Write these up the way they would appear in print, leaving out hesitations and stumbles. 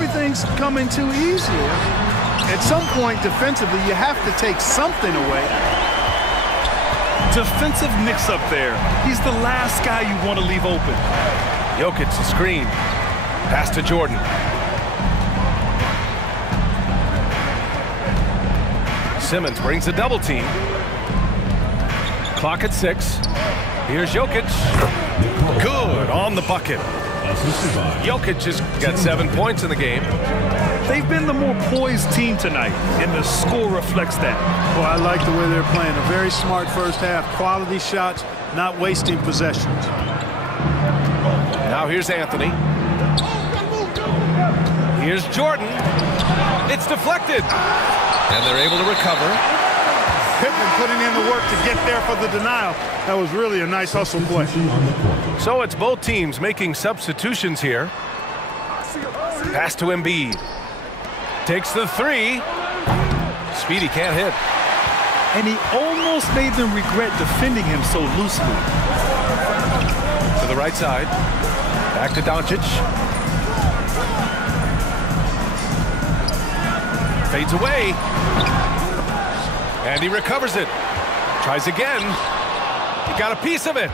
everything's coming too easy. At some point, defensively, you have to take something away. Defensive mix-up there. He's the last guy you want to leave open. Jokic, a screen. Pass to Jordan. Simmons brings a double team. Clock at 6. Here's Jokic. Good on the bucket. Jokic has got 7 points in the game. They've been the more poised team tonight, and the score reflects that. Well, I like the way they're playing. A very smart first half. Quality shots, not wasting possessions. Now here's Anthony. Here's Jordan. It's deflected. And they're able to recover. Pippen putting in the work to get there for the denial. That was really a nice hustle play. So it's both teams making substitutions here. Pass to Embiid. Takes the 3. Speedy can't hit. And he almost made them regret defending him so loosely. To the right side. Back to Doncic. Fades away. And he recovers it. Tries again. He got a piece of it.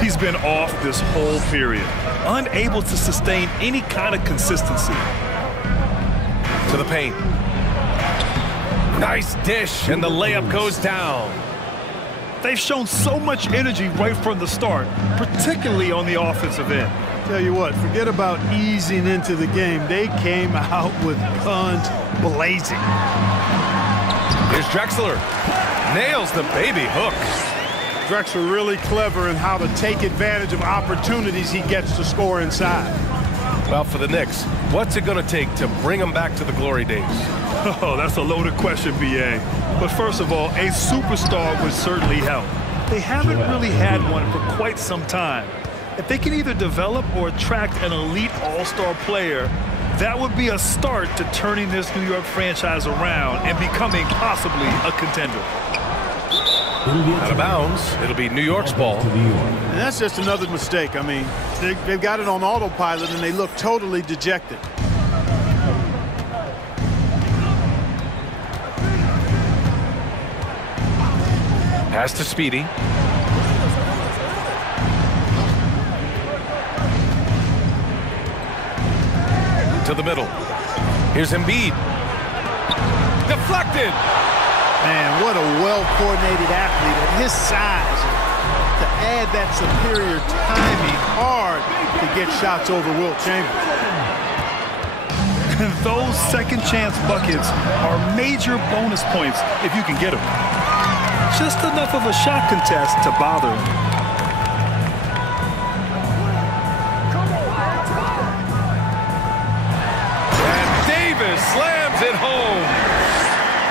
He's been off this whole period. Unable to sustain any kind of consistency. To the paint. Nice dish, and the layup goes down. They've shown so much energy right from the start, particularly on the offensive end. Tell you what, forget about easing into the game. They came out with guns blazing. Here's Drexler. Nails the baby hook. Drexler really clever in how to take advantage of opportunities he gets to score inside. Well, for the Knicks, what's it going to take to bring them back to the glory days? Oh, that's a loaded question, B.A. But first of all, a superstar would certainly help. They haven't really had one for quite some time. If they can either develop or attract an elite all-star player, that would be a start to turning this New York franchise around and becoming possibly a contender. Out of bounds. It'll be New York's ball. And that's just another mistake. I mean, they've got it on autopilot, and they look totally dejected. Pass to Speedy. To the middle. Here's Embiid. Deflected. Man, what a well-coordinated athlete at his size. To add that superior timing, hard to get shots over Wilt Chamberlain. Those second-chance buckets are major bonus points if you can get them. Just enough of a shot contest to bother him. And Davis slams it home.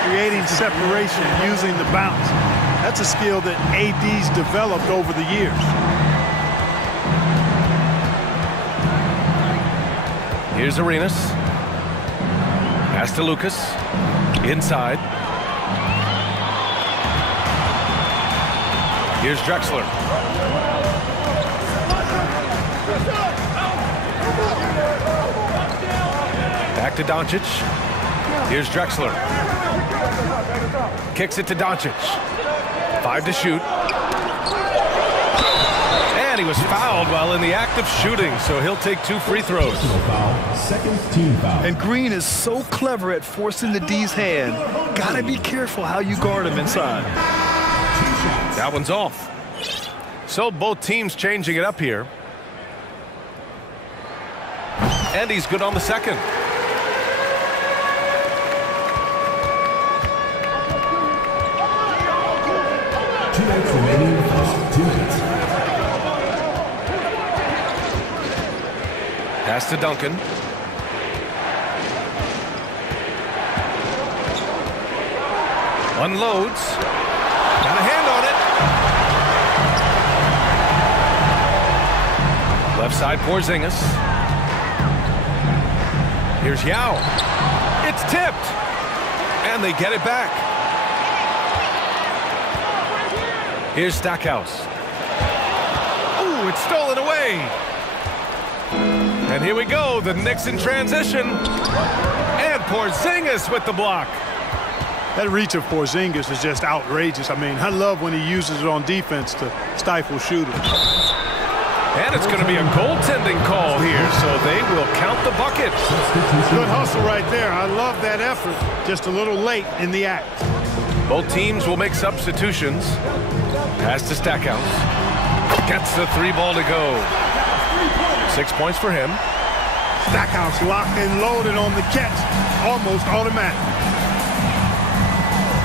Creating separation using the bounce. That's a skill that AD's developed over the years. Here's Arenas. Pass to Lucas. Inside. Here's Drexler. Back to Doncic. Here's Drexler. Kicks it to Doncic. 5 to shoot. And he was fouled while in the act of shooting, so he'll take 2 free throws. Second team foul. And Green is so clever at forcing the D's hand. Gotta be careful how you guard him inside. That one's off. So both teams changing it up here. And he's good on the second. Two minutes remaining in the first. 2 minutes. Pass to Duncan. Unloads. Got a hand on it. Left side, Porzingis. Here's Yao. It's tipped. And they get it back. Here's Stackhouse. Ooh, it's stolen away. And here we go, the Knicks in transition. And Porzingis with the block. That reach of Porzingis is just outrageous. I mean, I love when he uses it on defense to stifle shooters. And it's going to be a goaltending call here, so they will count the bucket. Good hustle right there. I love that effort. Just a little late in the act. Both teams will make substitutions. Pass to Stackhouse. Gets the 3 ball to go. 6 points for him. Stackhouse locked and loaded on the catch. Almost automatic.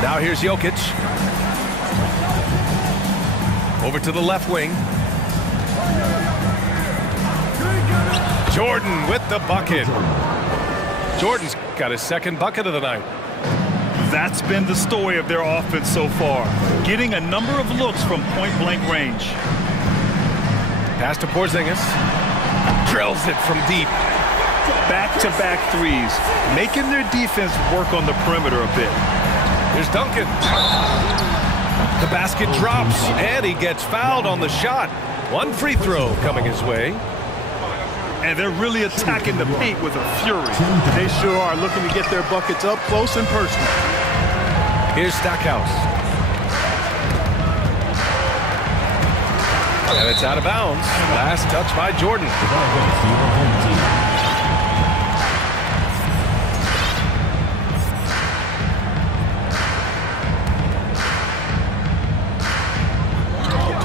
Now here's Jokic. Over to the left wing. Jordan with the bucket. Jordan's got his second bucket of the night. That's been the story of their offense so far, getting a number of looks from point-blank range. Pass to Porzingis. Drills it from deep. Back-to-back threes, making their defense work on the perimeter a bit. Here's Duncan. The basket drops, and he gets fouled on the shot. 1 free throw coming his way. And they're really attacking the paint with a fury. They sure are, looking to get their buckets up close and personal. Here's Stackhouse. And it's out of bounds. Last touch by Jordan.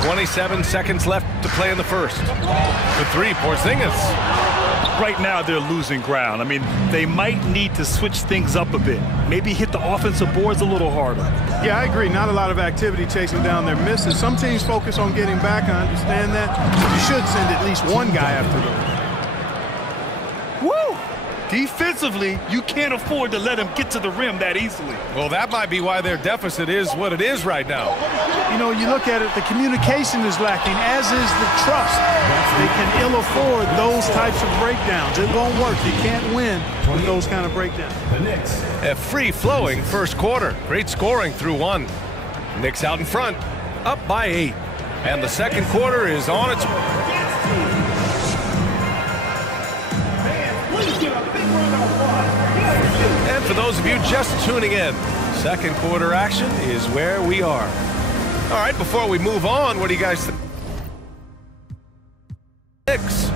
27 seconds left to play in the first. The 3, Porzingis. Right now, they're losing ground. I mean, they might need to switch things up a bit. Maybe hit the offensive boards a little harder. Yeah, I agree. Not a lot of activity chasing down their misses. Some teams focus on getting back. I understand that. You should send at least one guy after them. Woo! Defensively, you can't afford to let them get to the rim that easily. Well, that might be why their deficit is what it is right now. You know, you look at it, the communication is lacking, as is the trust. They can ill afford those types of breakdowns. It won't work. You can't win with those kind of breakdowns. A free-flowing first quarter. Great scoring through 1. Knicks out in front, up by 8. And the second quarter is on its way. And for those of you just tuning in, second quarter action is where we are. All right, before we move on, what do you guys think? Knicks.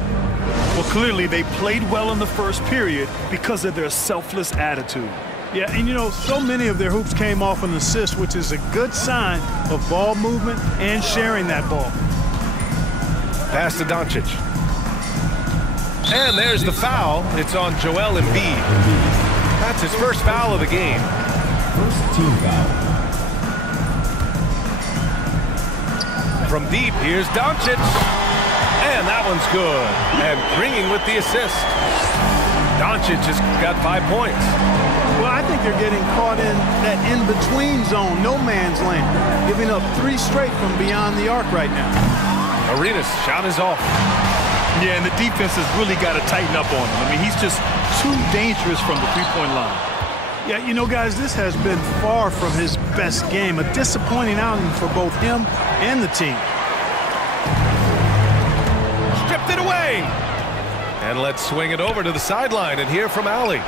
Well, clearly they played well in the first period because of their selfless attitude. Yeah, and you know, so many of their hoops came off an assist, which is a good sign of ball movement and sharing that ball. Pass to Doncic. And there's the foul. It's on Joel Embiid. That's his first foul of the game. First team foul. From deep, here's Doncic. And that one's good. And Green with the assist. Doncic has got 5 points. Well, I think they're getting caught in that in-between zone, no man's land, giving up 3 straight from beyond the arc right now. Arenas' shot is off. Yeah, and the defense has really got to tighten up on him. I mean, he's just too dangerous from the three-point line. Yeah, you know, guys, this has been far from his best game. A disappointing outing for both him and the team. Stripped it away. And let's swing it over to the sideline and hear from Allie.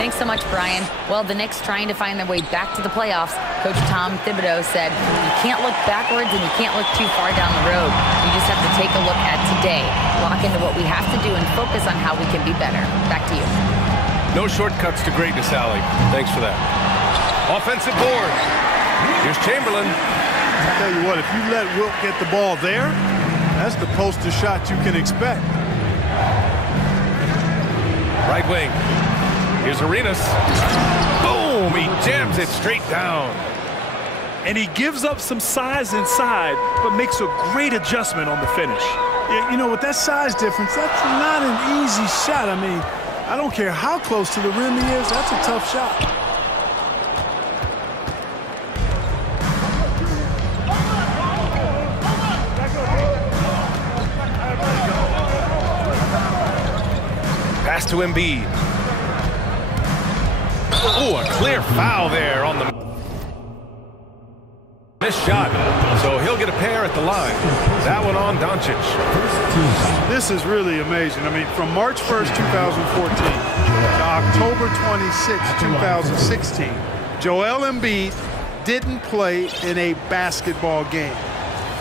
Thanks so much, Brian. Well, the Knicks trying to find their way back to the playoffs. Coach Tom Thibodeau said, you can't look backwards and you can't look too far down the road. You just have to take a look at today, lock into what we have to do, and focus on how we can be better. Back to you. No shortcuts to greatness, Allie. Thanks for that. Offensive board. Here's Chamberlain. I'll tell you what, if you let Wilt get the ball there, that's the poster shot you can expect. Right wing. Here's Arenas. Boom! He jams it straight down. And he gives up some size inside, but makes a great adjustment on the finish. Yeah, you know, with that size difference, that's not an easy shot. I mean, I don't care how close to the rim he is, that's a tough shot. Pass to Embiid. Oh, a clear foul there on the Missed shot, so he'll get a pair at the line. That one on Doncic. This is really amazing. I mean, from March 1st, 2014 to October 26th, 2016, Joel Embiid didn't play in a basketball game.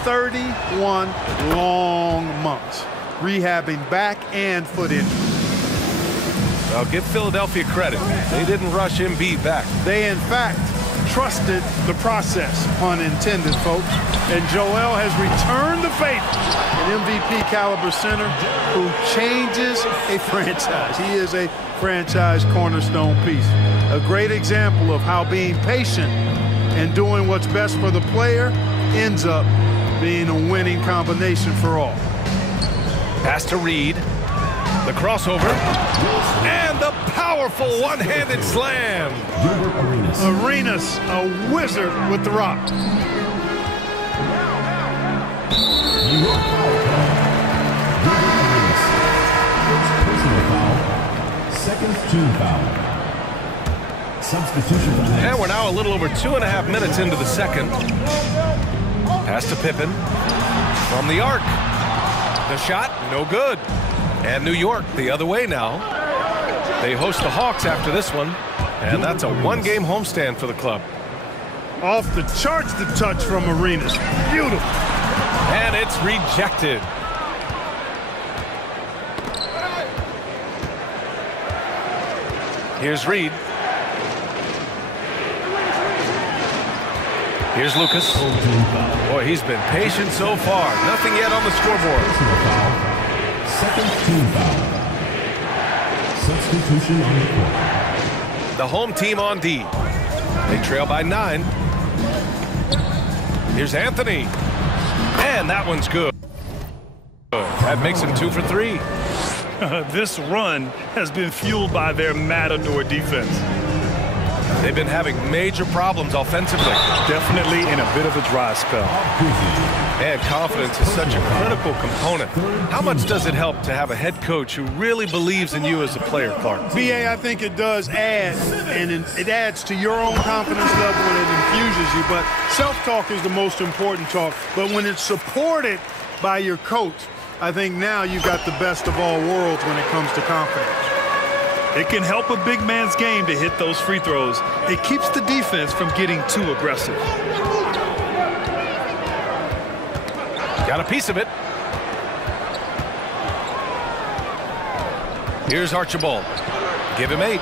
31 long months, rehabbing back and foot injuries. I'll give Philadelphia credit. They didn't rush Embiid back. They, in fact, trusted the process, pun intended, folks. And Joel has returned the favor. An MVP caliber center who changes a franchise. He is a franchise cornerstone piece. A great example of how being patient and doing what's best for the player ends up being a winning combination for all. Pass to Reed. The crossover. And the powerful one-handed slam. Arenas, a wizard with the rock. Second team foul. Substitution. And we're now a little over 2.5 minutes into the second. Pass to Pippen. From the arc. The shot, no good. And New York the other way now. They host the Hawks after this one. And that's a one-game homestand for the club. Off the charts, the touch from Arenas. Beautiful. And it's rejected. Here's Reed. Here's Lucas. Boy, he's been patient so far. Nothing yet on the scoreboard. Second team foul. Substitution on the court. The home team on D. They trail by 9. Here's Anthony. And that one's good. That makes him 2 for 3. This run has been fueled by their Matador defense. They've been having major problems offensively. Definitely in a bit of a dry spell. And confidence is such a critical component. How much does it help to have a head coach who really believes in you as a player, Clark? BA, I think it does add, and it adds to your own confidence level and it infuses you. But self-talk is the most important talk. But when it's supported by your coach, I think now you've got the best of all worlds when it comes to confidence. It can help a big man's game to hit those free throws. It keeps the defense from getting too aggressive. Got a piece of it. Here's Archibald. Give him 8.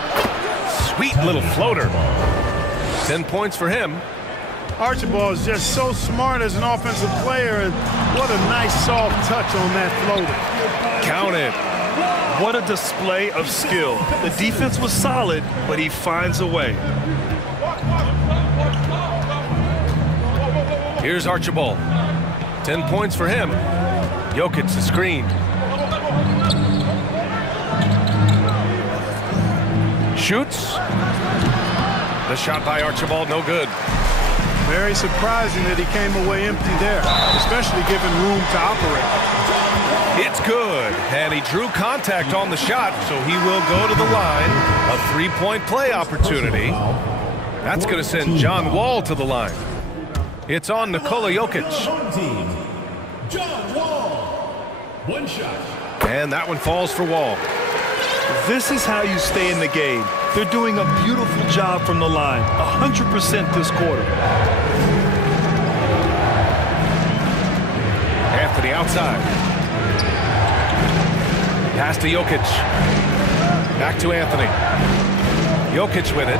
Sweet little floater. 10 points for him. Archibald is just so smart as an offensive player, and what a nice soft touch on that floater. Count it. What a display of skill. The defense was solid, but he finds a way. Here's Archibald. 10 points for him. Jokic the screen. Shoots. The shot by Archibald, no good. Very surprising that he came away empty there, especially given room to operate. It's good, and he drew contact on the shot, so he will go to the line. A 3-point play opportunity. That's going to send John Wall to the line. It's on Nikola Jokic. John Wall. One shot. And that one falls for Wall. This is how you stay in the game. They're doing a beautiful job from the line. 100% this quarter. Anthony outside. Pass to Jokic. Back to Anthony. Jokic with it.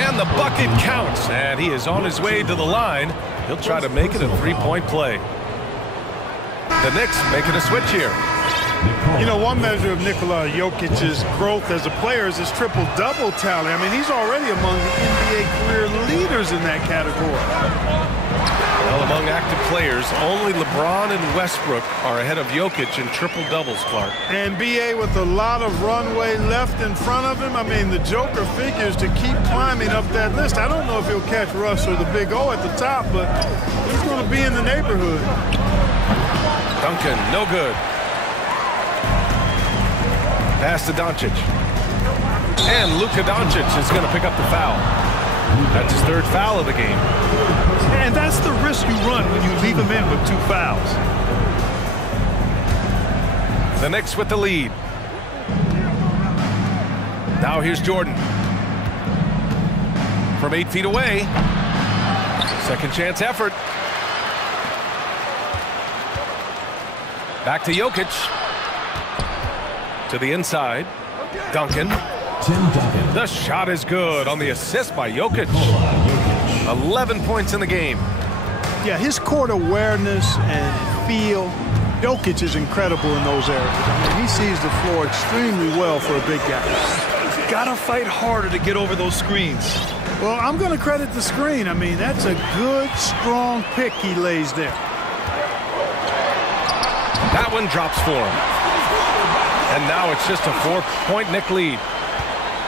And the bucket counts. And he is on his way to the line. He'll try to make it a 3-point play. The Knicks making a switch here. You know, one measure of Nikola Jokic's growth as a player is his triple-double tally. I mean, he's already among the NBA career leaders in that category. Well, among active players, only LeBron and Westbrook are ahead of Jokic in triple-doubles, Clark. And BA with a lot of runway left in front of him. I mean, the Joker figures to keep climbing up that list. I don't know if he'll catch Russ or the Big O at the top, but he's going to be in the neighborhood. Duncan, no good. Pass to Doncic. And Luka Doncic is going to pick up the foul. That's his 3rd foul of the game. And that's the risk you run when you leave him in with 2 fouls. The Knicks with the lead. Now here's Jordan. From 8 feet away. Second chance effort. Back to Jokic. To the inside. Duncan. Tim Duncan. The shot is good on the assist by Jokic. 11 points in the game. Yeah, his court awareness and feel, Jokic is incredible in those areas. I mean, he sees the floor extremely well for a big guy. Gotta fight harder to get over those screens. Well, I'm going to credit the screen. I mean, that's a good, strong pick he lays there. That one drops for him. And now it's just a 4-point Knick lead.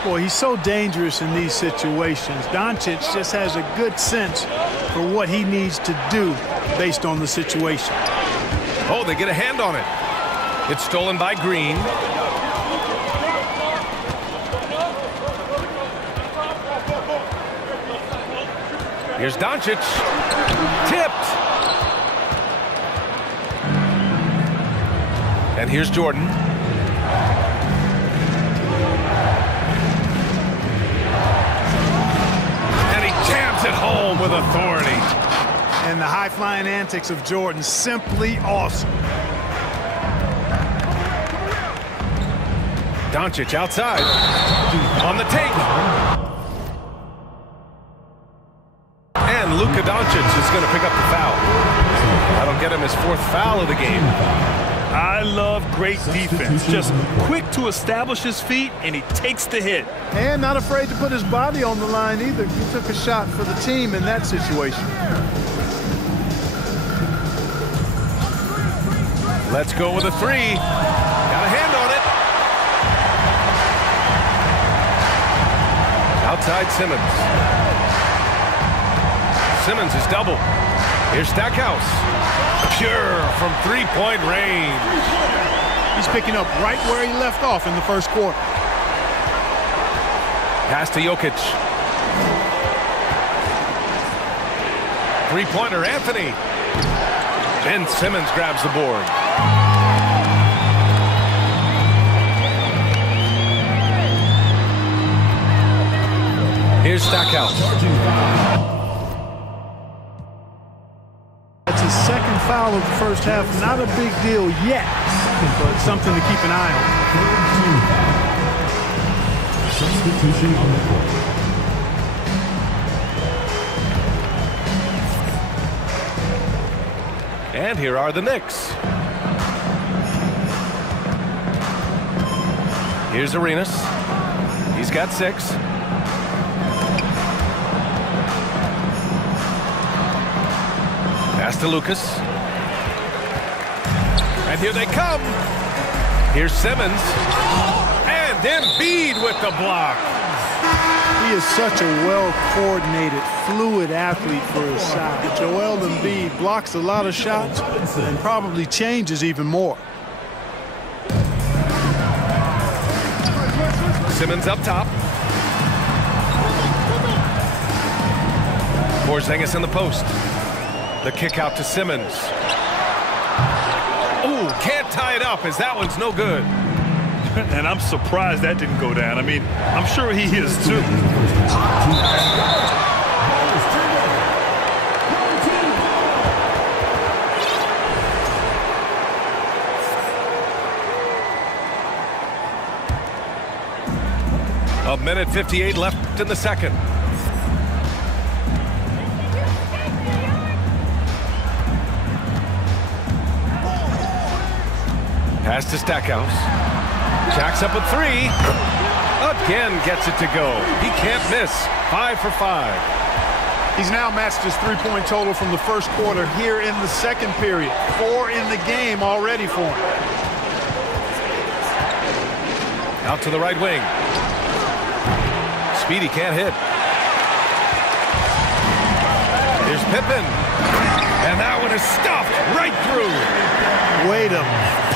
Boy, he's so dangerous in these situations. Doncic just has a good sense for what he needs to do based on the situation. Oh, they get a hand on it. It's stolen by Green. Here's Doncic. Tipped. And here's Jordan. And he jams it home with authority. And the high-flying antics of Jordan, simply awesome. Doncic outside. On the take. And Luka Doncic is going to pick up the foul. That'll get him his 4th foul of the game. I love great defense. Just quick to establish his feet, and he takes the hit. And not afraid to put his body on the line either. He took a shot for the team in that situation. Let's go with a 3. Got a hand on it. Outside Simmons. Simmons is double. Here's Stackhouse. Pure from 3-point range. He's picking up right where he left off in the first quarter. Pass to Jokic. 3-pointer Anthony. Ben Simmons grabs the board. Here's Stackhouse. That's his second foul of the first half. Not a big deal yet, but something to keep an eye on. Substitution on the court. And here are the Knicks. Here's Arenas. He's got 6. Pass to Lucas. And here they come. Here's Simmons. And Embiid with the block. He is such a well-coordinated, fluid athlete for his size. Joel Embiid blocks a lot of shots and probably changes even more. Simmons up top. Porzingis in the post. The kick out to Simmons. Ooh, can't tie it up as that one's no good. And I'm surprised that didn't go down. I mean, I'm sure he is too. A minute 58 left in the second. Pass to Stackhouse. Jacks up a 3. Again gets it to go. He can't miss. 5 for 5. He's now matched his 3-point total from the first quarter here in the second period. 4 in the game already for him. Out to the right wing. Speedy can't hit. Here's Pippen. And that one is stuffed right through. Way to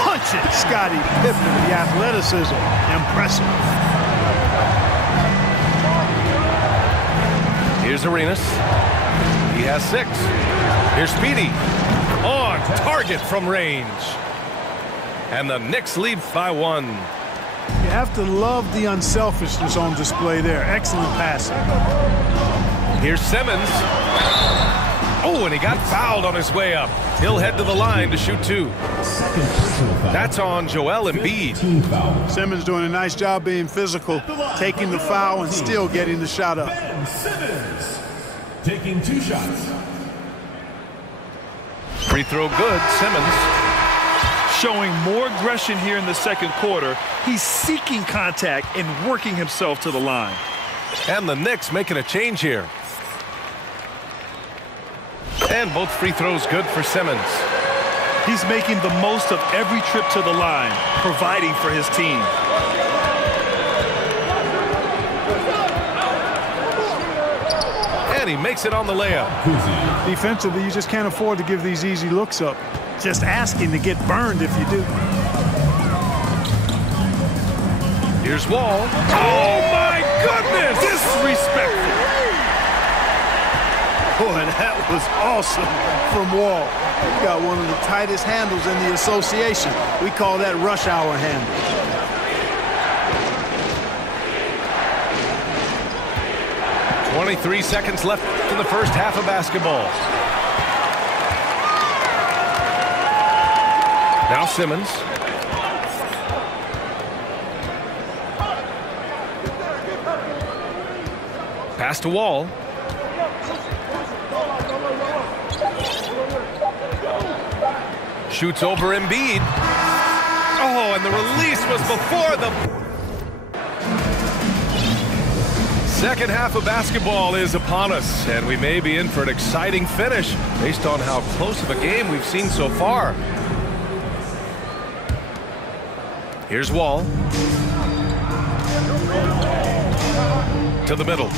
punch it, Scottie Pippen. The athleticism, impressive. Here's Arenas. He has 6. Here's Speedy. On target from range. And the Knicks lead by 1. You have to love the unselfishness on display there. Excellent passing. Here's Simmons. Oh, and he got fouled on his way up. He'll head to the line to shoot 2. That's on Joel Embiid. Simmons doing a nice job being physical, taking the foul and still getting the shot up. Simmons taking 2 shots. Free throw good, Simmons. Showing more aggression here in the second quarter. He's seeking contact and working himself to the line. And the Knicks making a change here. And both free throws good for Simmons. He's making the most of every trip to the line, providing for his team. And he makes it on the layup. Defensively, you just can't afford to give these easy looks up. Just asking to get burned if you do. Here's Wall. Oh, my goodness! Disrespectful. Boy, that was awesome from Wall. He got one of the tightest handles in the association. We call that rush hour handle. .23 seconds left in the first half of basketball. Now Simmons. Pass to Wall. Shoots over Embiid. Oh, and the release was before the... Second half of basketball is upon us, and we may be in for an exciting finish based on how close of a game we've seen so far. Here's Wall. To the middle.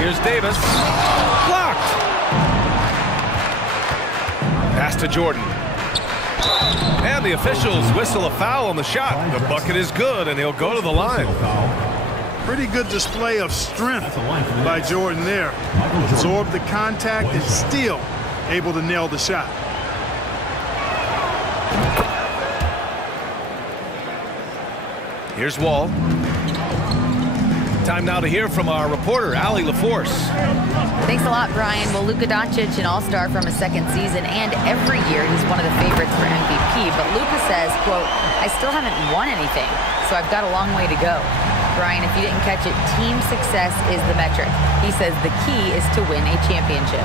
Here's Davis. Blocked! Pass to Jordan. And the officials whistle a foul on the shot. The bucket is good, and he'll go to the line. Pretty good display of strength by Jordan there. Absorbed the contact and still able to nail the shot. Here's Wall. Time now to hear from our reporter, Allie LaForce. Thanks a lot, Brian. Well, Luka Doncic, an all-star from his second season, and every year he's one of the favorites for MVP. But Luka says, quote, I still haven't won anything, so I've got a long way to go. Brian, if you didn't catch it, team success is the metric. He says the key is to win a championship.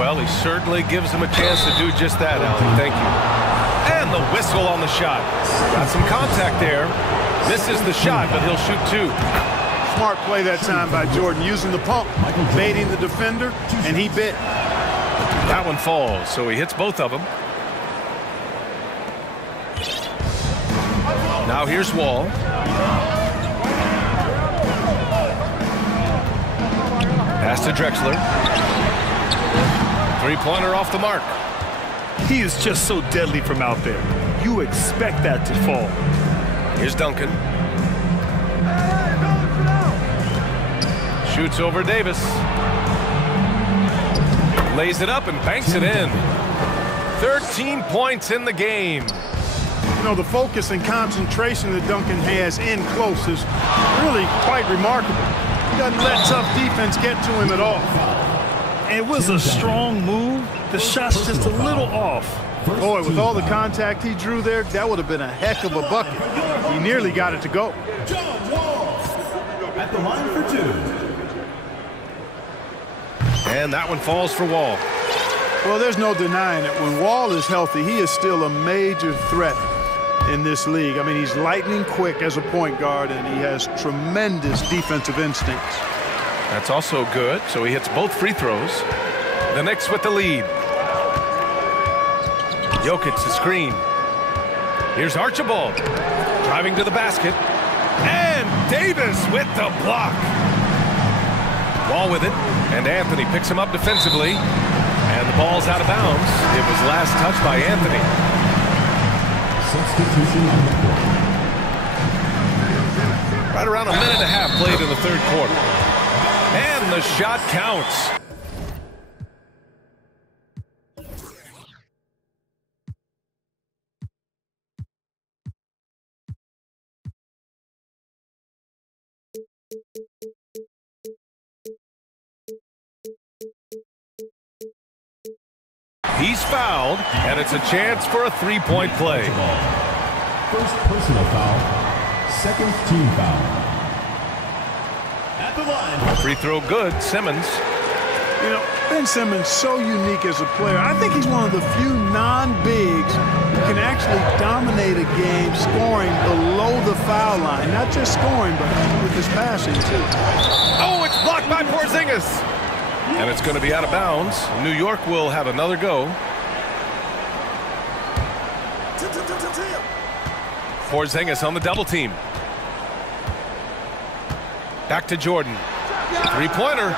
Well, he certainly gives them a chance to do just that, Allie. Thank you. And the whistle on the shot. Got some contact there. Misses the shot, but he'll shoot 2. Smart play that time by Jordan, using the pump, baiting the defender, and he bit. That one falls, so he hits both of them. Now here's Wall. Pass to Drexler. Three-pointer off the mark. He is just so deadly from out there. You expect that to fall. Here's Duncan. Shoots over Davis. Lays it up and banks it in. 13 points in the game. You know, the focus and concentration that Duncan has in close is really quite remarkable. He doesn't let tough defense get to him at all. It was a strong move. The shot's just a little off. Boy, with all the contact he drew there, that would have been a heck of a bucket. He nearly got it to go. John Wall at the line for 2. And that one falls for Wall. Well, there's no denying it. When Wall is healthy, he is still a major threat in this league. I mean, he's lightning quick as a point guard, and he has tremendous defensive instincts. That's also good, so he hits both free throws. The Knicks with the lead. Jokic the screen. Here's Archibald. Driving to the basket. And Davis with the block. Wall with it. And Anthony picks him up defensively. And the ball's out of bounds. It was last touched by Anthony. Substitution on the court. Right around a minute and a half played in the third quarter. And the shot counts. He's fouled, and it's a chance for a three-point play. First personal foul, second team foul. At the line. Free throw good, Simmons. You know, Ben Simmons so unique as a player. I think he's one of the few non-bigs who can actually dominate a game scoring below the foul line. Not just scoring, but with his passing, too. Oh, it's blocked by Porzingis. And it's going to be out of bounds. New York will have another go. Porzingis on the double team. Back to Jordan. Three-pointer.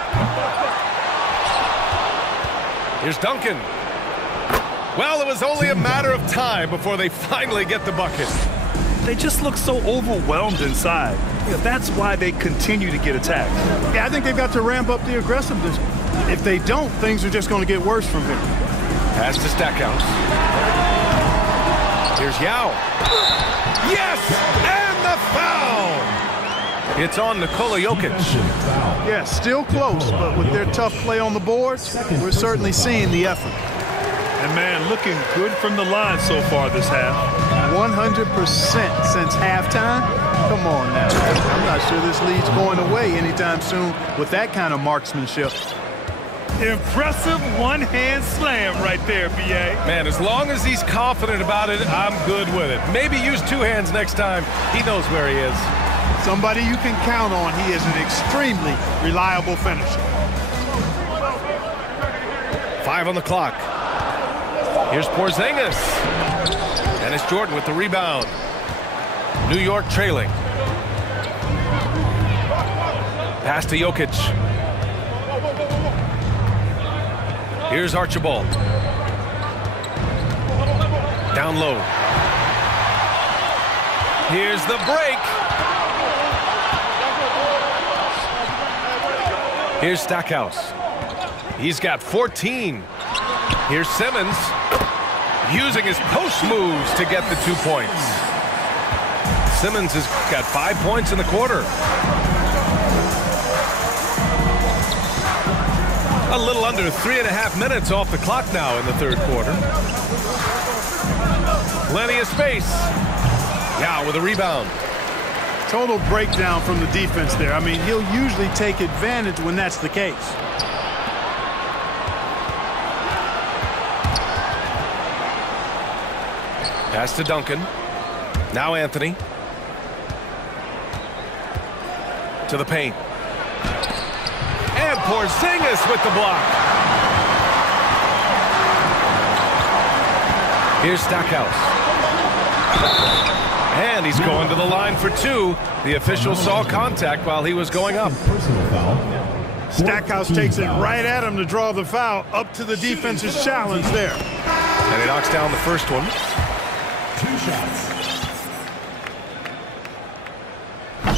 Here's Duncan. Well, it was only a matter of time before they finally get the bucket. They just look so overwhelmed inside. That's why they continue to get attacked. Yeah, I think they've got to ramp up the aggressiveness. If they don't, things are just going to get worse from here. Pass to Stackhouse. Here's Yao. Yes! And the foul! It's on Nikola Jokic. Yeah, still close, but with their tough play on the boards, we're certainly seeing the effort. And, man, looking good from the line so far this half. 100% since halftime? Come on now. I'm not sure this lead's going away anytime soon with that kind of marksmanship. Impressive one-hand slam right there, B.A. Man, as long as he's confident about it, I'm good with it. Maybe use two hands next time. He knows where he is. Somebody you can count on. He is an extremely reliable finisher. 5 on the clock. Here's Porzingis. And it's Jordan with the rebound. New York trailing. Pass to Jokic. Here's Archibald. Down low. Here's the break. Here's Stackhouse. He's got 14. Here's Simmons using his post moves to get the 2 points. Simmons has got 5 points in the quarter. A little under 3.5 minutes off the clock now in the third quarter. Plenty of space. Yao with a rebound. Total breakdown from the defense there. I mean, he'll usually take advantage when that's the case. Pass to Duncan. Now Anthony. To the paint. And Porzingis with the block. Here's Stackhouse. And he's going to the line for 2. The official saw contact while he was going up. Personal foul. Stackhouse takes it right at him to draw the foul. Up to the defense's challenge there. And he knocks down the first one. 2 shots.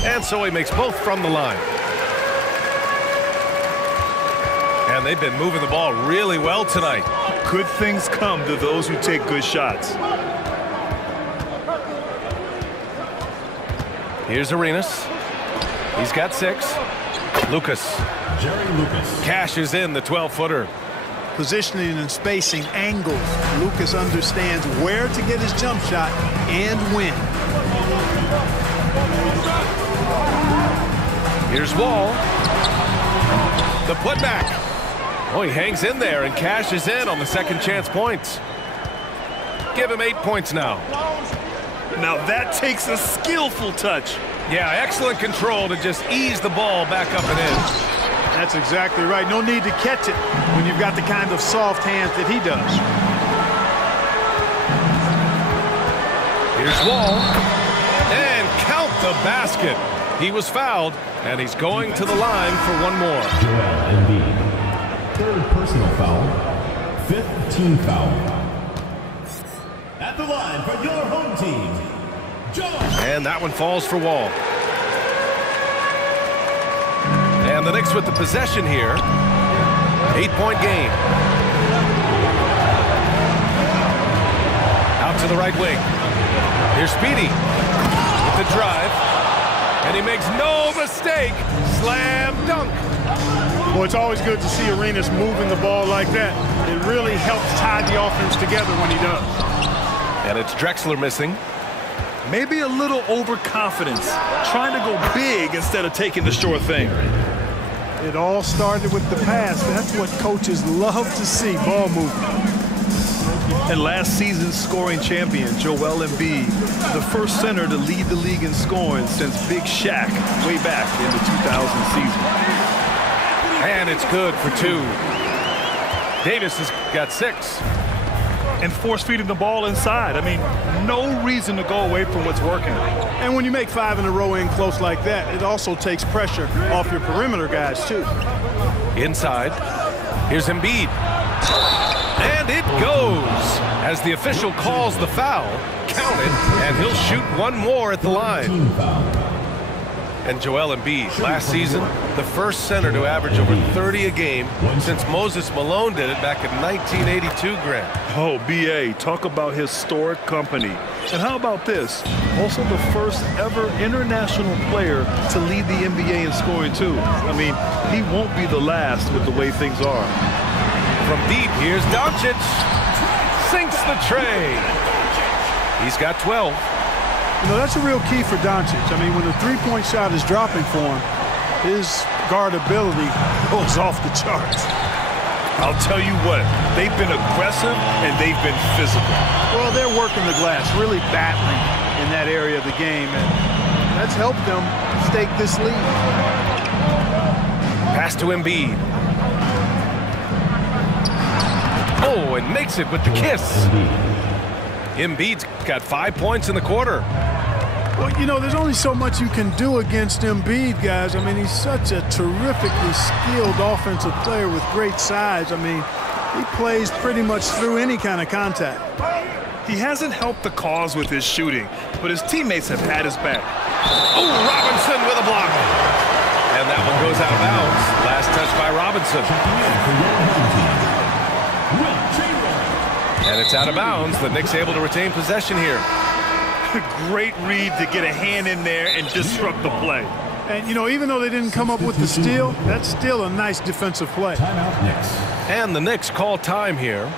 And so he makes both from the line. And they've been moving the ball really well tonight. Good things come to those who take good shots. Here's Arenas. He's got 6. Lucas. Jerry Lucas. Cashes in the 12-footer. Positioning and spacing, angles. Lucas understands where to get his jump shot and when. Here's Wall. The putback. Oh, he hangs in there and cashes in on the second chance points. Give him 8 points now. Now that takes a skillful touch. Yeah, excellent control to just ease the ball back up and in. That's exactly right. No need to catch it when you've got the kind of soft hands that he does. Here's Wall. And count the basket. He was fouled, and he's going to the line for one more. Joel Embiid. 3rd personal foul. 5th team foul. At the line for your home team, Joel. And that one falls for Wall. And the Knicks with the possession here. 8-point game. Out to the right wing. Here's Speedy with the drive. And he makes no mistake slam dunk. Well, it's always good to see Arenas moving the ball like that. It really helps tie the offense together when he does. And it's Drexler missing. Maybe a little overconfidence, trying to go big instead of taking the sure thing. It all started with the pass. That's what coaches love to see, ball movement. And last season's scoring champion, Joel Embiid, the first center to lead the league in scoring since Big Shaq way back in the 2000 season. And it's good for 2. Davis has got 6. And force-feeding the ball inside. I mean, no reason to go away from what's working. And when you make 5 in a row in close like that, it also takes pressure off your perimeter guys, too. Inside. Here's Embiid. And it goes as the official calls the foul. Count it, and he'll shoot one more at the line. And Joel Embiid, last season, the first center to average over 30 a game since Moses Malone did it back in 1982, Grant. Oh, B.A., talk about historic company. And how about this? Also the first ever international player to lead the NBA in scoring, too. I mean, he won't be the last with the way things are. From deep, here's Doncic. Sinks the tray. He's got 12. You know, that's a real key for Doncic. I mean, when the three-point shot is dropping for him, his guardability goes off the charts. I'll tell you what, they've been aggressive and they've been physical. Well, they're working the glass, really battling in that area of the game, and that's helped them stake this lead. Pass to Embiid. Oh, and makes it with the kiss. Embiid's got 5 points in the quarter. Well, you know, there's only so much you can do against Embiid, guys. I mean, he's such a terrifically skilled offensive player with great size. I mean, he plays pretty much through any kind of contact. He hasn't helped the cause with his shooting, but his teammates have had his back. Oh, Robinson with a block. And that one goes out of bounds. Last touch by Robinson. And it's out of bounds. The Knicks able to retain possession here. Great read to get a hand in there and disrupt the play. And, you know, even though they didn't come up with the steal, that's still a nice defensive play. Timeout Knicks. And the Knicks call time here.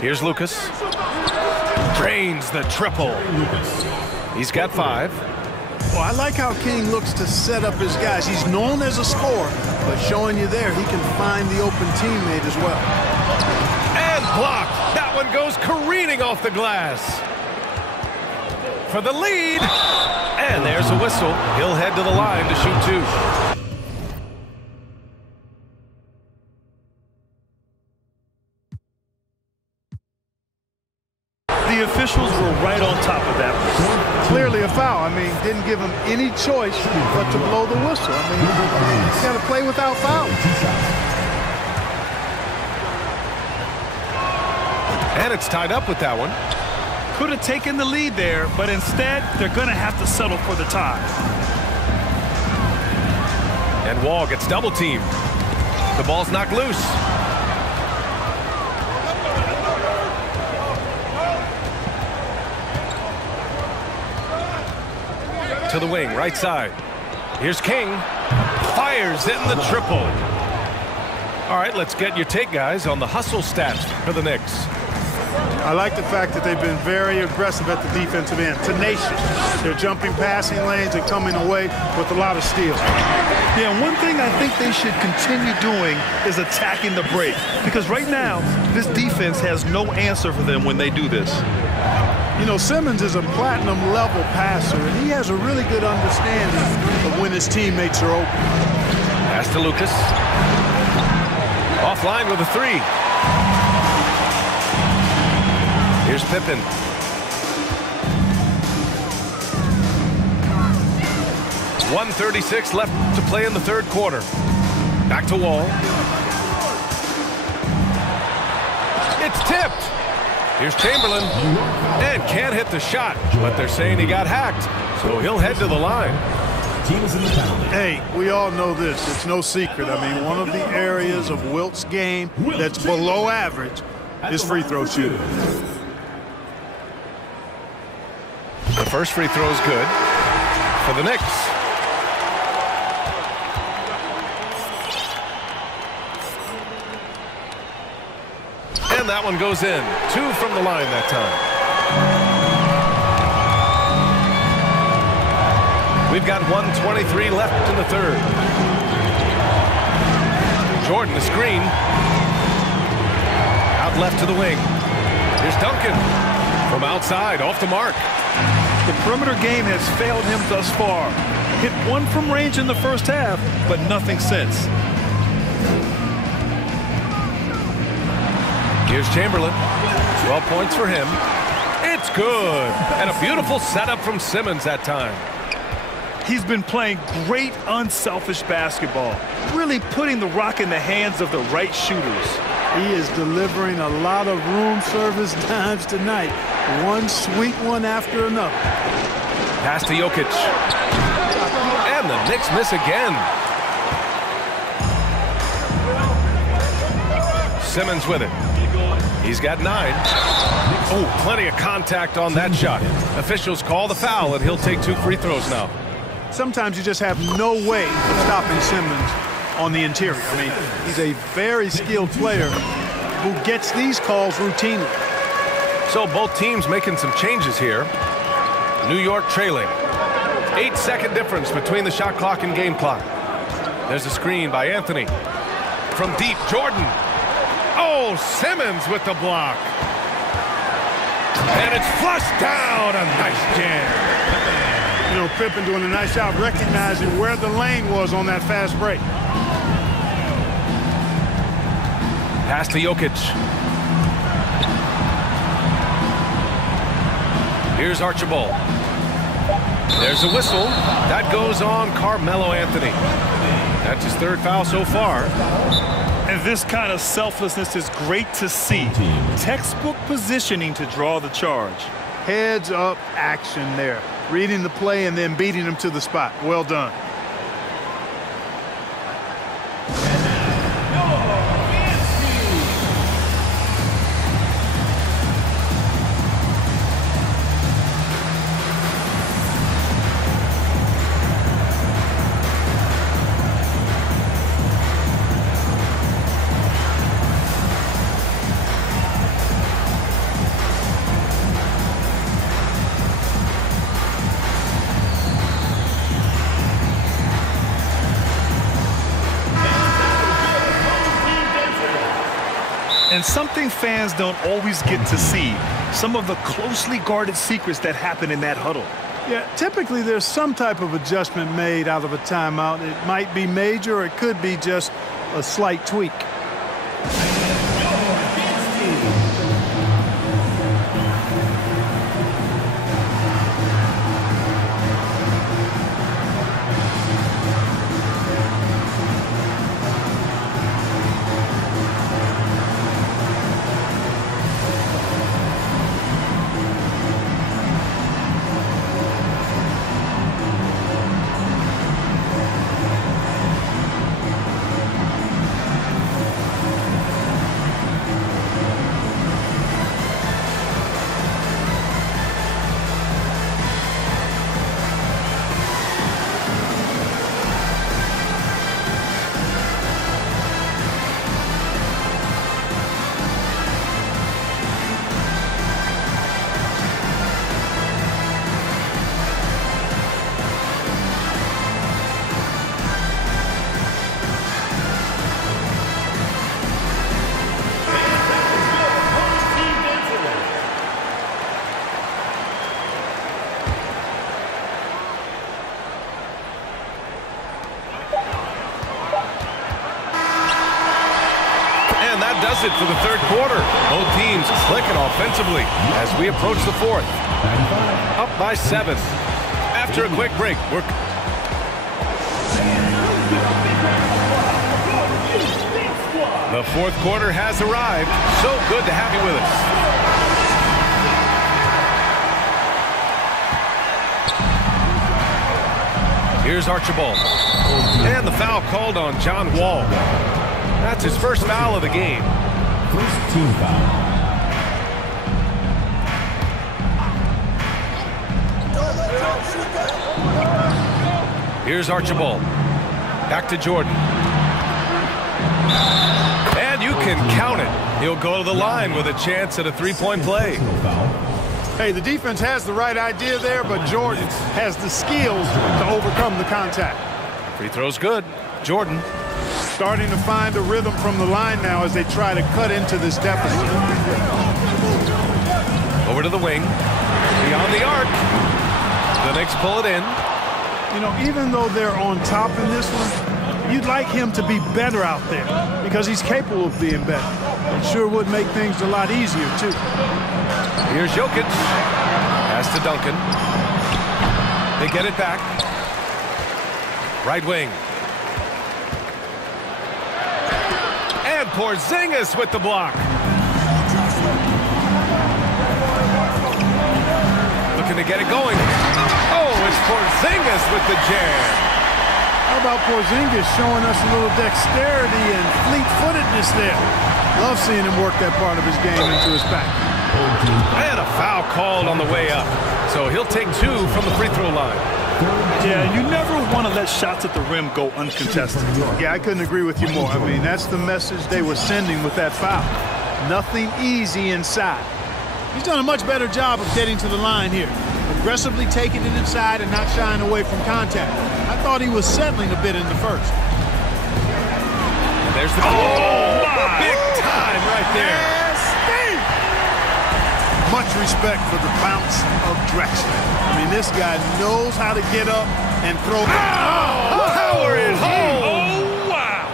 Here's Lucas. Drains the triple. He's got 5. Well, I like how King looks to set up his guys. He's known as a scorer, but showing you there, he can find the open teammate as well. And blocked. That one goes careening off the glass. For the lead. And there's a whistle. He'll head to the line to shoot 2. The officials were right on top of that one. Clearly a foul. I mean, didn't give him any choice but to blow the whistle. I mean, he's got to play without fouling. And it's tied up with that one. Could have taken the lead there, but instead, they're going to have to settle for the tie. And Wall gets double teamed. The ball's knocked loose. To the wing, right side. Here's King. Fires in the triple. All right, let's get your take, guys, on the hustle stats for the Knicks. I like the fact that they've been very aggressive at the defensive end. Tenacious. They're jumping passing lanes and coming away with a lot of steals. Yeah, one thing I think they should continue doing is attacking the break. Because right now, this defense has no answer for them when they do this. You know, Simmons is a platinum-level passer, and he has a really good understanding of when his teammates are open. Pass to Lucas. Offline with a 3. Here's Pippen. .136 left to play in the third quarter. Back to Wall. It's tipped. Here's Chamberlain. And can't hit the shot, but they're saying he got hacked, so he'll head to the line. Hey, we all know this. It's no secret. I mean, one of the areas of Wilt's game that's below average is free throw shooting. The first free throw is good for the Knicks. And that one goes in. 2 from the line that time. We've got 1:23 left in the third. Jordan, the screen. Out left to the wing. Here's Duncan. From outside, off the mark. The perimeter game has failed him thus far. Hit 1 from range in the first half, but nothing since. Here's Chamberlain. 12 points for him. It's good. And a beautiful setup from Simmons that time. He's been playing great unselfish basketball, really putting the rock in the hands of the right shooters. He is delivering a lot of room service dimes tonight. One sweet one after another. Pass to Jokic. And the Knicks miss again. Simmons with it. He's got 9. Oh, plenty of contact on that shot. Officials call the foul, and he'll take 2 free throws now. Sometimes you just have no way of stopping Simmons on the interior. I mean, he's a very skilled player who gets these calls routinely. So both teams making some changes here. New York trailing. 8-second difference between the shot clock and game clock. There's a screen by Anthony. From deep, Jordan. Oh, Simmons with the block. And it's flushed down. A nice jam. You know, Pippen doing a nice job recognizing where the lane was on that fast break. Pass to Jokic. Here's Archibald. There's a whistle. That goes on Carmelo Anthony. That's his 3rd foul so far. And this kind of selflessness is great to see. Textbook positioning to draw the charge. Heads up action there. Reading the play and then beating him to the spot. Well done. And something fans don't always get to see, some of the closely guarded secrets that happen in that huddle. Yeah, typically there's some type of adjustment made out of a timeout. It might be major, or it could be just a slight tweak. Both teams clicking offensively as we approach the fourth. Up by 7. After a quick break, the fourth quarter has arrived. So good to have you with us. Here's Archibald. And the foul called on John Wall. That's his first foul of the game. First team foul. Here's Archibald. Back to Jordan. And you can count it. He'll go to the line with a chance at a three-point play. Hey, the defense has the right idea there, but Jordan has the skills to overcome the contact. Free throw's good. Jordan. Starting to find a rhythm from the line now as they try to cut into this deficit. Over to the wing. Beyond the arc. The Knicks pull it in. You know, even though they're on top in this one, you'd like him to be better out there because he's capable of being better. It sure would make things a lot easier, too. Here's Jokic. Pass to Duncan. They get it back. Right wing. And Porzingis with the block. Looking to get it going. Oh, it's Porzingis with the jam. How about Porzingis showing us a little dexterity and fleet-footedness there? Love seeing him work that part of his game into his back. And a foul called on the way up. So he'll take 2 from the free throw line. Yeah, you never want to let shots at the rim go uncontested. Yeah, I couldn't agree with you more. I mean, that's the message they were sending with that foul. Nothing easy inside. He's done a much better job of getting to the line here. Aggressively taking it inside and not shying away from contact. I thought he was settling a bit in the first. There's the my! Big time right there. Much respect for the bounce of Drexler. I mean, this guy knows how to get up and throw. Power it home. Oh, wow.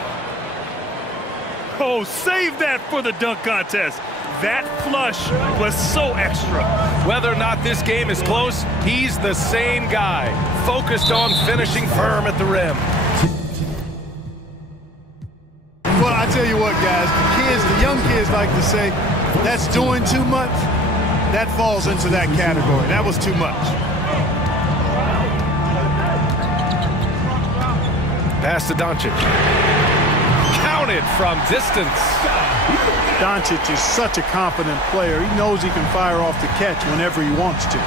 Oh, save that for the dunk contest. That flush was so extra. Whether or not this game is close, he's the same guy, focused on finishing firm at the rim. Well, I tell you what, guys, the young kids like to say, that's doing too much. That falls into that category. That was too much. Pass to Doncic. Counted from distance. Doncic is such a confident player. He knows he can fire off the catch whenever he wants to.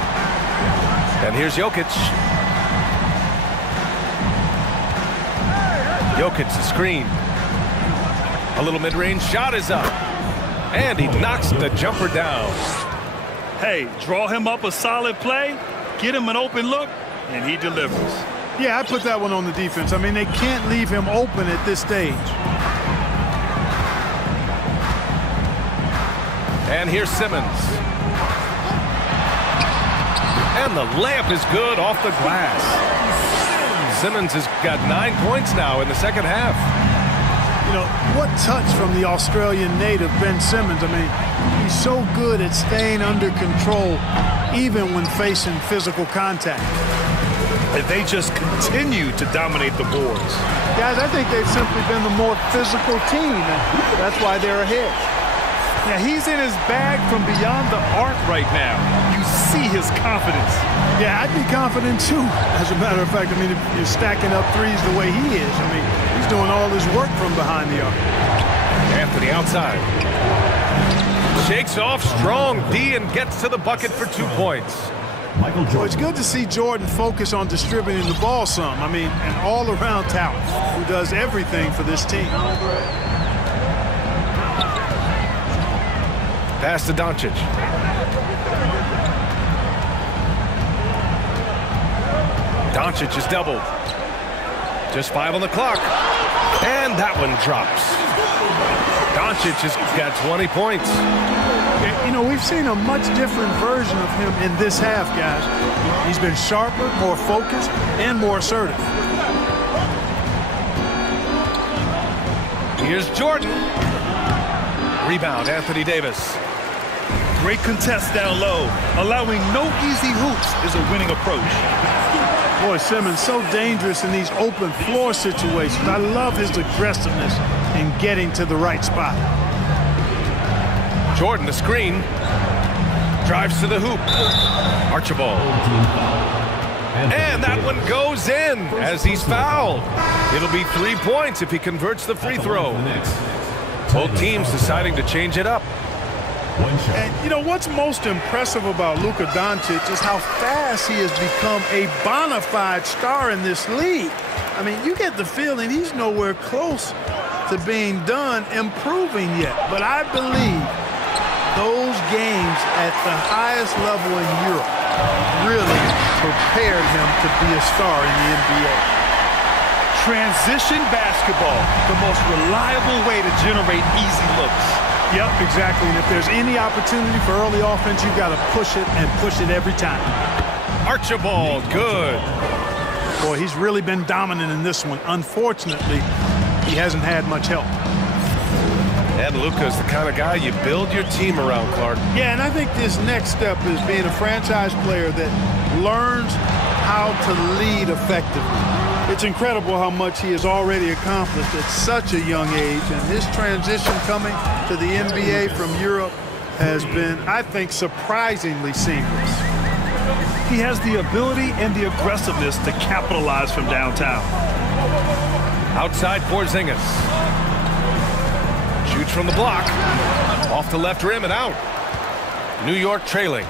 And here's Jokic. Jokic, the screen. A little mid-range shot is up. And he knocks the jumper down. Hey, draw him up a solid play, get him an open look, and he delivers. Yeah, I put that one on the defense. I mean, they can't leave him open at this stage. And here's Simmons. And the layup is good off the glass. Simmons has got 9 points now in the second half. You know, what touch from the Australian native, Ben Simmons. I mean, he's so good at staying under control even when facing physical contact. And they just continue to dominate the boards. Guys, I think they've simply been the more physical team, and that's why they're ahead. Yeah, he's in his bag from beyond the arc right now. You see his confidence. Yeah, I'd be confident too. As a matter of fact, I mean, if you're stacking up threes the way he is, I mean, he's doing all his work from behind the arc. Anthony outside. Shakes off strong D and gets to the bucket for 2 points. Michael Jordan. Well, it's good to see Jordan focus on distributing the ball some. I mean, an all-around talent who does everything for this team. Pass to Doncic. Doncic is doubled. Just 5 on the clock. And that one drops. Doncic has got 20 points. You know, we've seen a much different version of him in this half, guys. He's been sharper, more focused, and more assertive. Here's Jordan. Rebound, Anthony Davis. Great contest down low. Allowing no easy hoops is a winning approach. Boy, Simmons so dangerous in these open floor situations. I love his aggressiveness in getting to the right spot. Jordan, the screen. Drives to the hoop. Archibald. And that one goes in as he's fouled. It'll be 3 points if he converts the free throw. Both teams deciding to change it up. And you know what's most impressive about Luka Doncic is how fast he has become a bona fide star in this league. I mean, you get the feeling he's nowhere close to being done improving yet. But I believe those games at the highest level in Europe really prepared him to be a star in the NBA. Transition basketball, the most reliable way to generate easy looks. Yep, exactly. And if there's any opportunity for early offense, you've got to push it and push it every time. Archibald, good. Boy, he's really been dominant in this one. Unfortunately, he hasn't had much help. And Luka's the kind of guy you build your team around, Clark. Yeah, and I think this next step is being a franchise player that learns how to lead effectively. It's incredible how much he has already accomplished at such a young age, and his transition coming to the NBA from Europe has been, I think, surprisingly seamless. He has the ability and the aggressiveness to capitalize from downtown. Outside Porzingis. Shoots from the block. Off the left rim and out. New York trailing.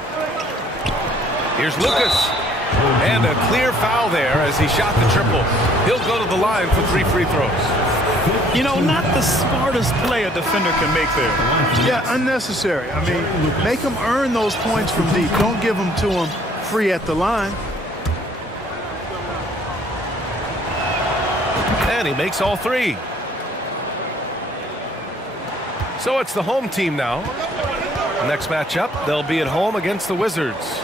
Here's Lucas. And a clear foul there as he shot the triple. He'll go to the line for 3 free throws. You know, not the smartest play a defender can make there. Yeah, unnecessary. I mean, make him earn those points from deep. Don't give them to him free at the line. And he makes all 3. So it's the home team now. Next matchup, they'll be at home against the Wizards.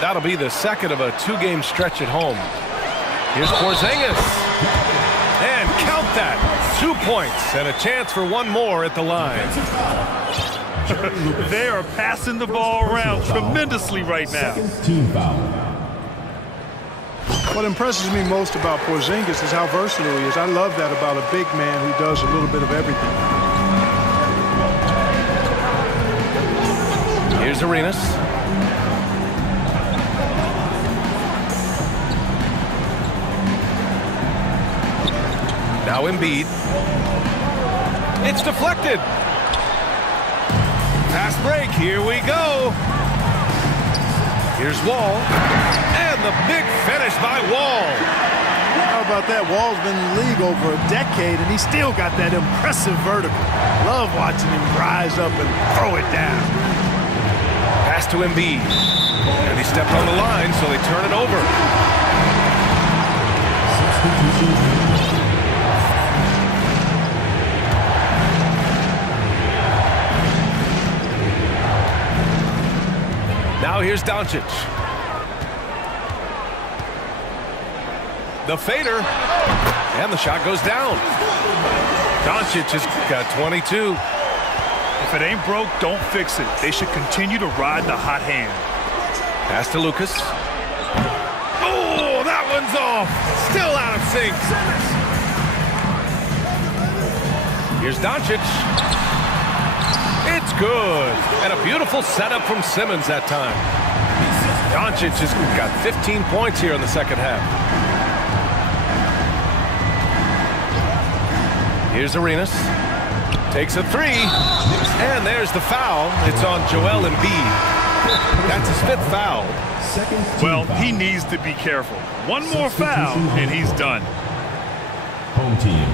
That'll be the second of a 2-game stretch at home. Here's Porzingis. And count that. 2 points and a chance for 1 more at the line. They are passing the ball around tremendously right now. Team foul. What impresses me most about Porzingis is how versatile he is. I love that about a big man who does a little bit of everything. Here's Arenas. Now Embiid. It's deflected. Fast break. Here we go. Here's Wall. And the big finish by Wall. How about that? Wall's been in the league over a decade, and he's still got that impressive vertical. Love watching him rise up and throw it down. Pass to Embiid. And he stepped on the line, so they turn it over. Now here's Doncic. The fader. And the shot goes down. Doncic has got 22. If it ain't broke, don't fix it. They should continue to ride the hot hand. Pass to Lucas. Oh, that one's off. Still out of sync. Here's Doncic. It's good. And a beautiful setup from Simmons that time. Doncic has got 15 points here in the second half. Here's Arenas. Takes a 3. And there's the foul. It's on Joel Embiid. That's his 5th foul. Well, he needs to be careful. One more foul, and he's done. Home team.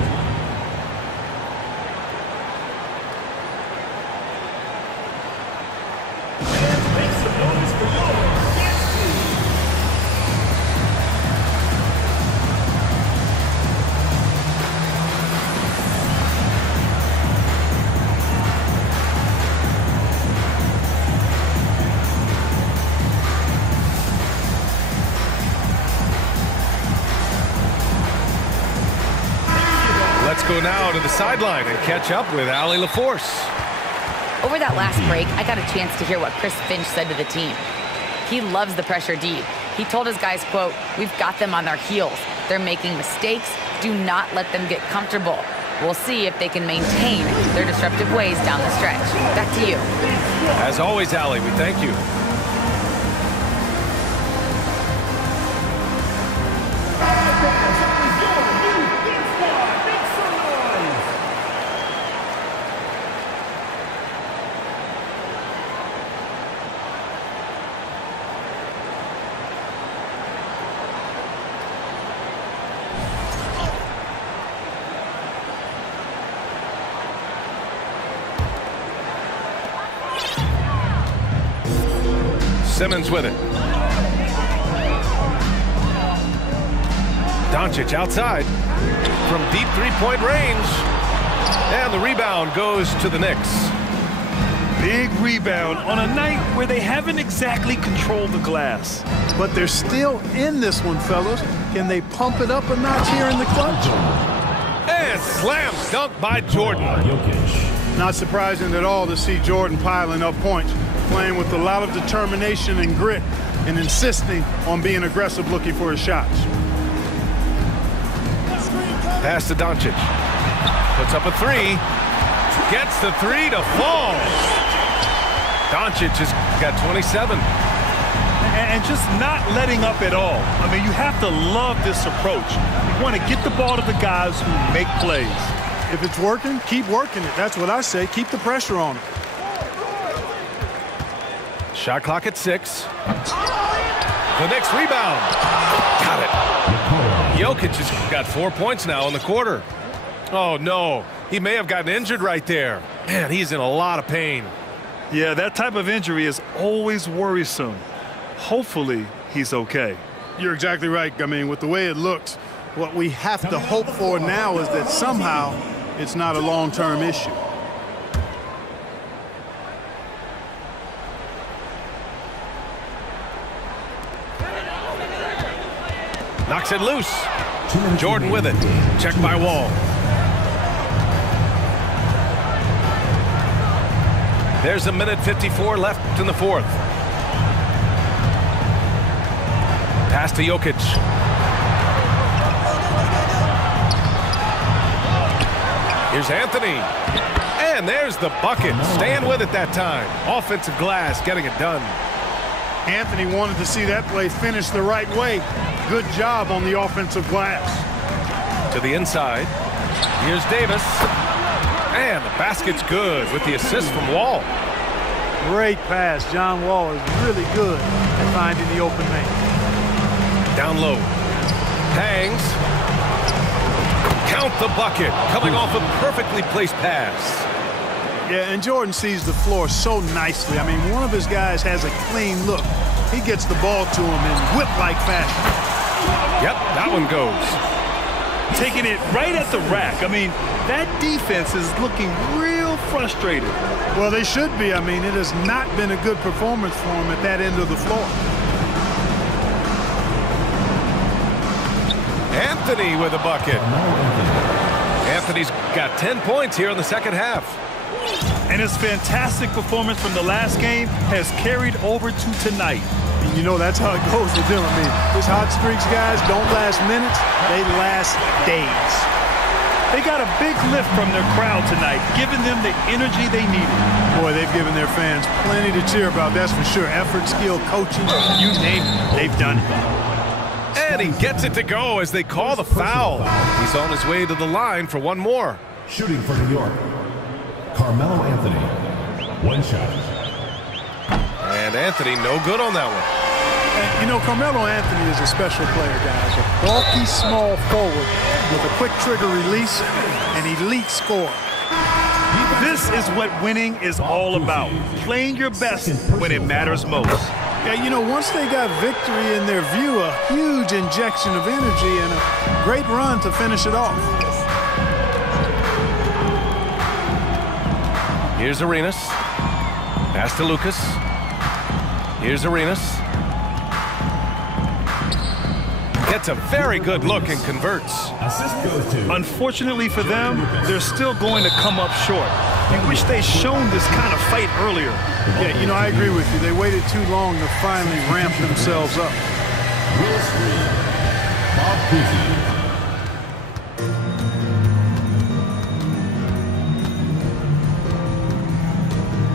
Go now to the sideline and catch up with Allie LaForce. Over that last break, I got a chance to hear what Chris Finch said to the team. He loves the pressure D. He told his guys, quote, "We've got them on their heels. They're making mistakes. Do not let them get comfortable. We'll see if they can maintain their disruptive ways down the stretch." Back to you. As always, Allie, we thank you. Simmons with it. Doncic outside from deep three-point range. And the rebound goes to the Knicks. Big rebound on a night where they haven't exactly controlled the glass. But they're still in this one, fellas. Can they pump it up a notch here in the clutch? And slam dunk by Jordan. Not surprising at all to see Jordan piling up points, playing with a lot of determination and grit and insisting on being aggressive looking for his shots. Pass to Doncic. Puts up a three. Gets the three to fall. Doncic has got 27. And just not letting up at all. I mean, you have to love this approach. You want to get the ball to the guys who make plays. If it's working, keep working it. That's what I say. Keep the pressure on it. Shot clock at 6. The Knicks rebound. Got it. Jokic has got 4 points now in the quarter. Oh, no. He may have gotten injured right there. Man, he's in a lot of pain. Yeah, that type of injury is always worrisome. Hopefully, he's okay. You're exactly right. I mean, with the way it looks, what we have to hope for now is that somehow it's not a long-term issue. Knocks it loose. Jordan with it. Checked by Wall. There's a minute 54 left in the fourth. Pass to Jokic. Here's Anthony. And there's the bucket. Staying with it that time. Offensive glass, getting it done. Anthony wanted to see that play finish the right way. Good job on the offensive glass. To the inside. Here's Davis. And the basket's good with the assist from Wall. Great pass. John Wall is really good at finding the open man. Down low. Hangs. Count the bucket. Coming off a perfectly placed pass. Yeah, and Jordan sees the floor so nicely. I mean, one of his guys has a clean look. He gets the ball to him in whip-like fashion. Yep, that one goes. Taking it right at the rack. I mean, that defense is looking real frustrated. Well, they should be. I mean, it has not been a good performance for him at that end of the floor. Anthony with a bucket. Anthony's got 10 points here in the second half. And his fantastic performance from the last game has carried over to tonight. And you know, that's how it goes with them. I mean, these hot streaks, guys, don't last minutes. They last days. They got a big lift from their crowd tonight, giving them the energy they needed. Boy, they've given their fans plenty to cheer about, that's for sure. Effort, skill, coaching, you name it, they've done it. And he gets it to go as they call the foul. He's on his way to the line for one more. Shooting for New York, Carmelo Anthony. One shot. And Anthony no good on that one. And, you know, Carmelo Anthony is a special player, guys. A bulky, small forward with a quick trigger release and elite score. This is what winning is all about. Playing your best when it matters most. Yeah, you know, once they got victory in their view, a huge injection of energy and a great run to finish it off. Here's Arenas. Pass to Lucas. Here's Arenas. Gets a very good look and converts. Assist goes to... Unfortunately for them, they're still going to come up short. You wish they'd shown this kind of fight earlier. Yeah, you know, I agree with you. They waited too long to finally ramp themselves up. Will Screen. Bob Cousy.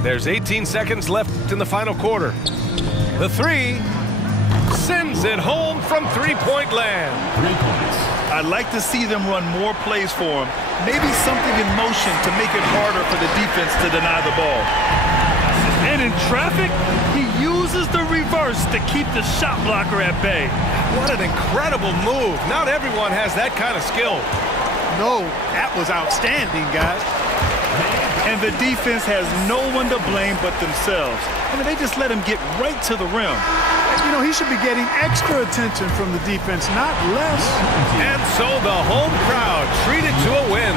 There's 18 seconds left in the final quarter. The three sends it home from three-point land. 3 points. I'd like to see them run more plays for him. Maybe something in motion to make it harder for the defense to deny the ball. And in traffic, he uses the reverse to keep the shot blocker at bay. What an incredible move. Not everyone has that kind of skill. No, that was outstanding, guys. And the defense has no one to blame but themselves. I mean, they just let him get right to the rim. You know, he should be getting extra attention from the defense, not less. And so the home crowd treated to a win.